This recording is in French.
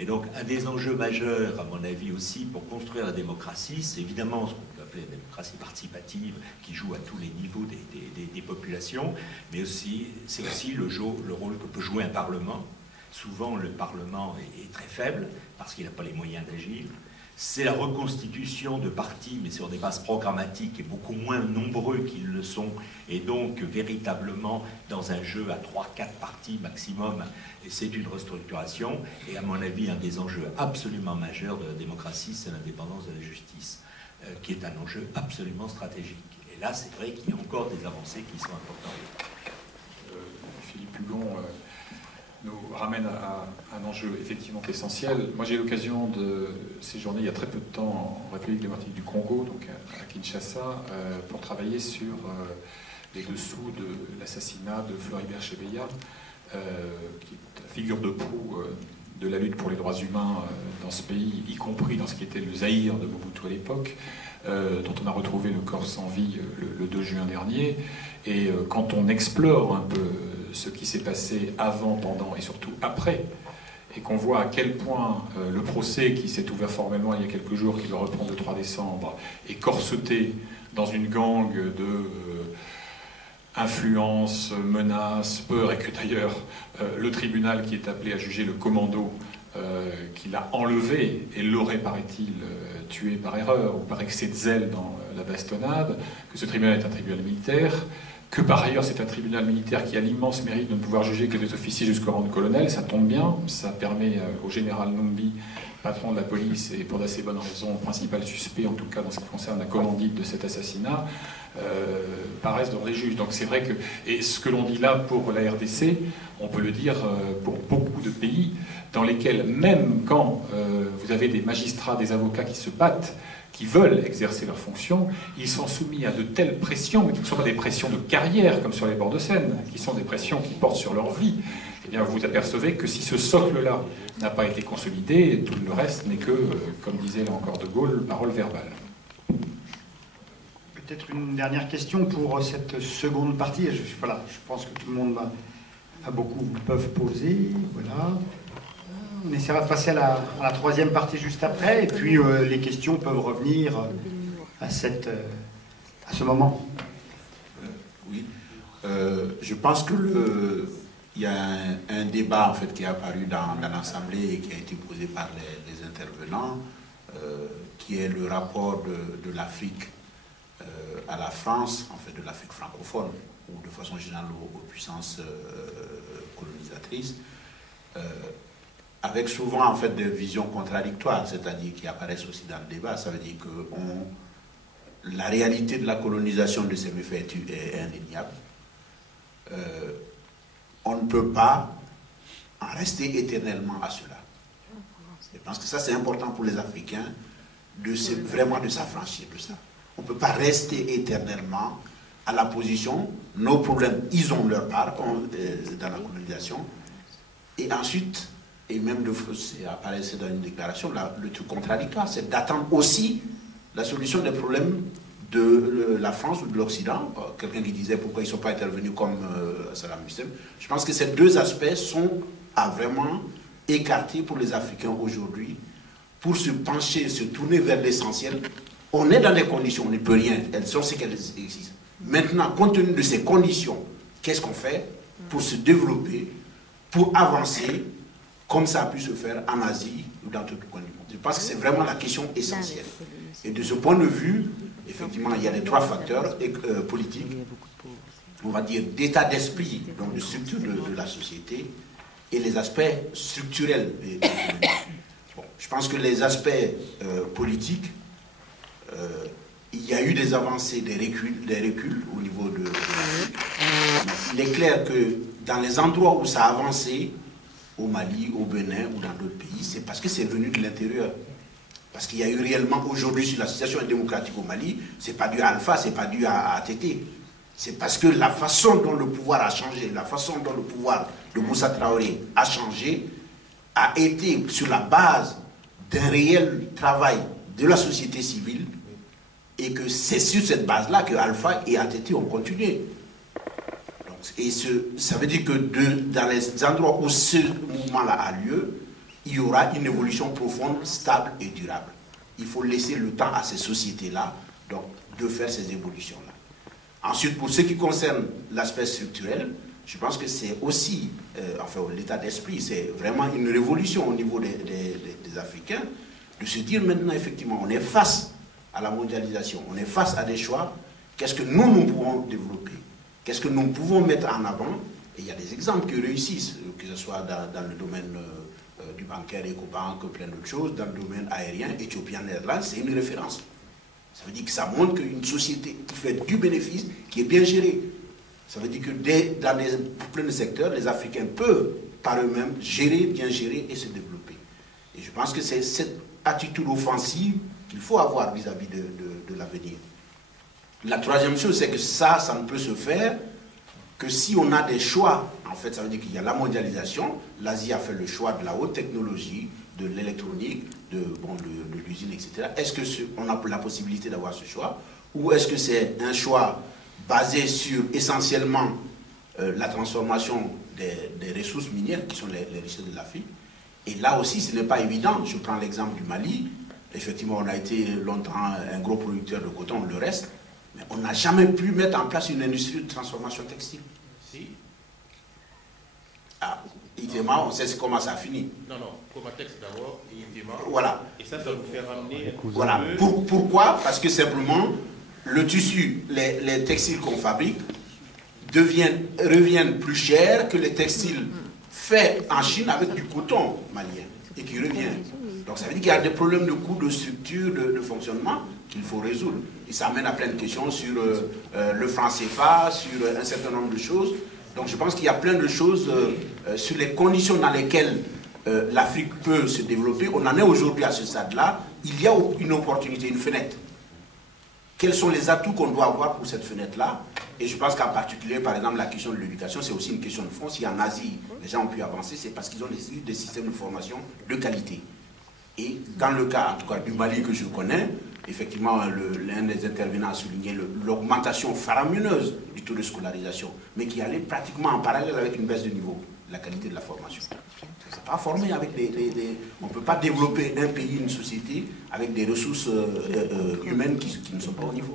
Et donc, un des enjeux majeurs, à mon avis aussi, pour construire la démocratie, c'est évidemment ce qu'on peut appeler la démocratie participative, qui joue à tous les niveaux des populations, mais aussi, c'est aussi le rôle que peut jouer un Parlement. Souvent, le Parlement est très faible, parce qu'il n'a pas les moyens d'agir. C'est la reconstitution de partis, mais sur des bases programmatiques et beaucoup moins nombreux qu'ils le sont, et donc véritablement dans un jeu à 3-4 partis maximum, et c'est une restructuration, et à mon avis, un des enjeux absolument majeurs de la démocratie, c'est l'indépendance de la justice, qui est un enjeu absolument stratégique. Et là, c'est vrai qu'il y a encore des avancées qui sont importantes. Philippe Hugon nous ramène à un enjeu effectivement essentiel. Moi, j'ai eu l'occasion de séjourner il y a très peu de temps en République démocratique du Congo, donc à Kinshasa, pour travailler sur les dessous de l'assassinat de Floribert Chebeya, qui est la figure de proue de la lutte pour les droits humains dans ce pays, y compris dans ce qui était le Zaïre de Mobutu à l'époque, dont on a retrouvé le corps sans vie le 2 juin dernier. Et quand on explore un peu ce qui s'est passé avant, pendant et surtout après, et qu'on voit à quel point le procès qui s'est ouvert formellement il y a quelques jours, qui doit reprendre le 3 décembre, est corseté dans une gangue de influence, menaces, peur, et que d'ailleurs le tribunal qui est appelé à juger le commando qui l'a enlevé et l'aurait, paraît-il, tué par erreur ou par excès de zèle dans la bastonnade, que ce tribunal est un tribunal militaire, que par ailleurs c'est un tribunal militaire qui a l'immense mérite de ne pouvoir juger que des officiers jusqu'au rang de colonel. Ça tombe bien, ça permet au général Numbi, patron de la police et pour d'assez bonnes raisons principal suspect, en tout cas dans ce qui concerne la commandite de cet assassinat, paraissent devant les juges. Donc c'est vrai que, et ce que l'on dit là pour la RDC, on peut le dire pour beaucoup de pays dans lesquels, même quand vous avez des magistrats, des avocats qui se battent, qui veulent exercer leurs fonctions, ils sont soumis à de telles pressions, mais qui ne sont pas des pressions de carrière comme sur les bords de Seine, qui sont des pressions qui portent sur leur vie. Eh bien, vous apercevez que si ce socle-là n'a pas été consolidé, tout le reste n'est que, comme disait là encore De Gaulle, parole verbale. Peut-être une dernière question pour cette seconde partie. Voilà, je pense que tout le monde a beaucoup peuvent poser. Voilà. On essaiera de passer à la troisième partie juste après, et puis les questions peuvent revenir à ce moment. Oui, je pense que il y a un débat en fait qui est apparu dans l'Assemblée et qui a été posé par les intervenants, qui est le rapport de l'Afrique à la France, en fait de l'Afrique francophone, ou de façon générale aux puissances colonisatrices, avec souvent en fait des visions contradictoires, c'est-à-dire qui apparaissent aussi dans le débat. Ça veut dire que la réalité de la colonisation de ces méfaits est indéniable. On ne peut pas en rester éternellement à cela. Je pense que ça c'est important pour les Africains, vraiment de s'affranchir de ça. On ne peut pas rester éternellement à la position, nos problèmes, ils ont leur part dans la colonisation, et ensuite, et même apparaissait dans une déclaration, le truc contradictoire, c'est d'attendre aussi la solution des problèmes de la France ou de l'Occident. Quelqu'un qui disait pourquoi ils ne sont pas intervenus comme Saddam Hussein. Je pense que ces deux aspects sont à vraiment écarter pour les Africains aujourd'hui, pour se pencher, se tourner vers l'essentiel. On est dans des conditions, on ne peut rien, elles sont ce qu'elles existent. Maintenant, compte tenu de ces conditions, qu'est-ce qu'on fait pour se développer, pour avancer, comme ça a pu se faire en Asie ou dans d'autres coins du monde. Je pense que c'est vraiment la question essentielle. Et de ce point de vue, effectivement, il y a les trois facteurs politiques, on va dire d'état d'esprit, donc de structure de la société, et les aspects structurels. Bon, je pense que les aspects politiques, il y a eu des avancées, des reculs au niveau de il est clair que dans les endroits où ça a avancé, au Mali, au Bénin ou dans d'autres pays, c'est parce que c'est venu de l'intérieur. Parce qu'il y a eu réellement aujourd'hui sur la situation démocratique au Mali, c'est pas dû à Alpha, c'est pas dû à ATT. C'est parce que la façon dont le pouvoir a changé, la façon dont le pouvoir de Moussa Traoré a changé, a été sur la base d'un réel travail de la société civile, et que c'est sur cette base-là que Alpha et ATT ont continué. Donc, et ça veut dire que dans les endroits où ce mouvement-là a lieu, il y aura une évolution profonde, stable et durable. Il faut laisser le temps à ces sociétés-là donc de faire ces évolutions-là. Ensuite, pour ce qui concerne l'aspect structurel, je pense que c'est aussi, enfin l'état d'esprit, c'est vraiment une révolution au niveau des Africains, de se dire maintenant effectivement, on est face à la mondialisation, on est face à des choix, qu'est-ce que nous pouvons développer, qu'est-ce que nous pouvons mettre en avant, et il y a des exemples qui réussissent, que ce soit dans le domaine du bancaire, Ecobank, plein d'autres choses, dans le domaine aérien, Ethiopian Airlines, c'est une référence. Ça veut dire que ça montre qu'une société qui fait du bénéfice, qui est bien gérée. Ça veut dire que dans plein de secteurs, les Africains peuvent par eux-mêmes bien gérer et se développer. Et je pense que c'est cette attitude offensive qu'il faut avoir vis-à-vis de l'avenir. La troisième chose, c'est que ça ne peut se faire que si on a des choix. En fait, ça veut dire qu'il y a la mondialisation. L'Asie a fait le choix de la haute technologie, de l'électronique, de l'usine, etc. Est-ce qu'on a la possibilité d'avoir ce choix? Ou est-ce que c'est un choix basé sur essentiellement la transformation des ressources minières, qui sont les richesses de l'Afrique? Et là aussi, ce n'est pas évident. Je prends l'exemple du Mali. Effectivement, on a été longtemps un gros producteur de coton, le reste. Mais on n'a jamais pu mettre en place une industrie de transformation textile. Si. Ah, ITEMA, on sait comment ça finit. Non, Comatex d'abord, et ITEMA. Voilà. Et ça nous fait ramener... Voilà. Pourquoi? Parce que simplement, le tissu, les textiles qu'on fabrique, reviennent plus chers que les textiles faits en Chine avec du coton malien, et qui reviennent. Donc ça veut dire qu'il y a des problèmes de coût, de structure, de fonctionnement qu'il faut résoudre. Et ça amène à plein de questions sur le franc CFA, sur un certain nombre de choses. Donc je pense qu'il y a plein de choses sur les conditions dans lesquelles l'Afrique peut se développer. On en est aujourd'hui à ce stade-là. Il y a une opportunité, une fenêtre. Quels sont les atouts qu'on doit avoir pour cette fenêtre-là? Et je pense qu'en particulier, par exemple, la question de l'éducation, c'est aussi une question de fond. Si en Asie, les gens ont pu avancer, c'est parce qu'ils ont des systèmes de formation de qualité. Et dans le cas, en tout cas, du Mali que je connais, effectivement, l'un des intervenants a souligné l'augmentation faramineuse du taux de scolarisation, mais qui allait pratiquement en parallèle avec une baisse de niveau de la qualité de la formation. On ne pas formé avec on ne peut pas développer un pays, une société, avec des ressources humaines qui ne sont pas au niveau.